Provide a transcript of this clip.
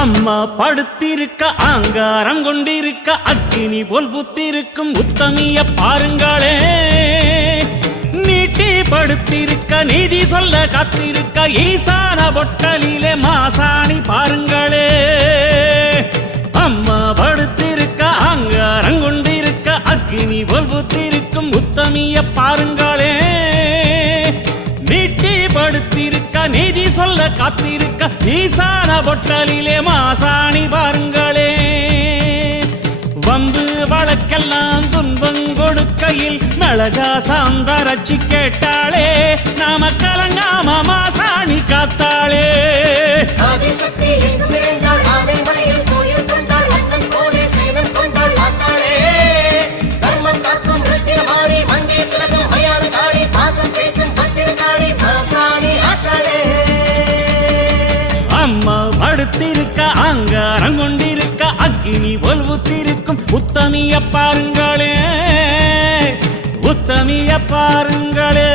அம்மா படுத்திருக்க ஆங்காரம் கொண்டிருக்க அக்கினி போல் புத்திருக்கும் உத்தமிய பாருங்களே. நீட்டி படுத்திருக்க நீதி சொல்ல காத்திருக்க ஈசான பொட்டலிலே மாசாணி பாருங்களே. அம்மா படுத்திருக்க ஆங்காரம் கொண்டிருக்க அக்கினி போல் புத்திருக்கும் உத்தமிய பாருங்களே. நீட்டி படுத்திருக்க நீதி சொல்ல காத்திருக்க ஈசான பொட்டலிலே மாசாணி பாருங்களே. வம்பு வழக்கெல்லாம் துன்பம் கொடுக்கையில் மிளகா சாந்தரச்சி கேட்டாளே. நாம கலங்காம மாசாணி காத்தாளே. அம்மா படுத்திருக்க ஆங்காரம் கொண்டிருக்க அக்கினி போல் புத்திருக்கும் உத்தமிய பாருங்களே. உத்தமிய பாருங்களே.